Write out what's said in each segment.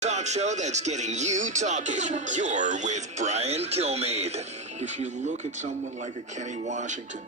Talk show that's getting you talking. You're with Brian Kilmeade. If you look at someone like a Kenny Washington,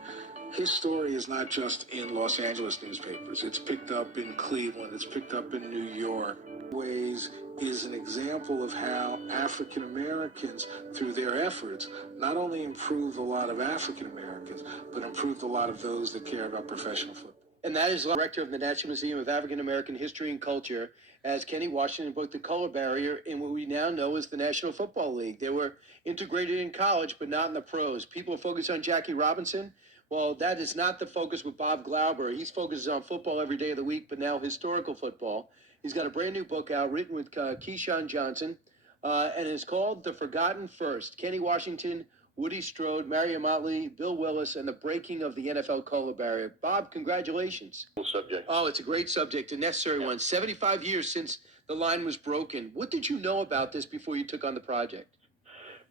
his story is not just in Los Angeles newspapers. It's picked up in Cleveland. It's picked up in New York. Ways is an example of how African Americans, through their efforts, not only improved a lot of African Americans, but improved a lot of those that care about professional football. And that is director of the National Museum of African American History and Culture, as Kenny Washington broke the color barrier in what we now know as the National Football League. They were integrated in college, but not in the pros. People focus on Jackie Robinson. Well, that is not the focus with Bob Glauber. He's focuses on football every day of the week, but now historical football. He's got a brand new book out written with Keyshawn Johnson, and it's called The Forgotten First. Kenny Washington, Woody Strode, Marion Motley, Bill Willis, and the breaking of the NFL color barrier. Bob, congratulations. Cool subject. Oh, it's a great subject, a necessary one. 75 years since the line was broken. What did you know about this before you took on the project?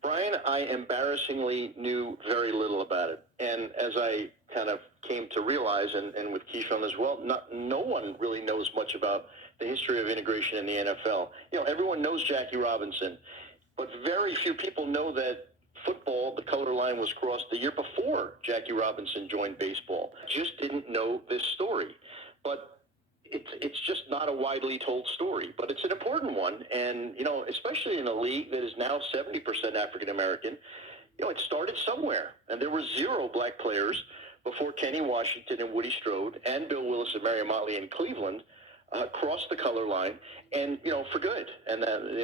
Brian, I embarrassingly knew very little about it. And as I kind of came to realize, and with Keyshawn as well, no one really knows much about the history of integration in the NFL. You know, everyone knows Jackie Robinson, but very few people know that football, the color line was crossed the year before Jackie Robinson joined baseball. Just didn't know this story. But it's just not a widely told story, but it's an important one. And, you know, especially in a league that is now 70% African American, you know, it started somewhere. And there were 0 black players before Kenny Washington and Woody Strode and Bill Willis and Marion Motley in Cleveland crossed the color line, and, you know, for good. And then, you know,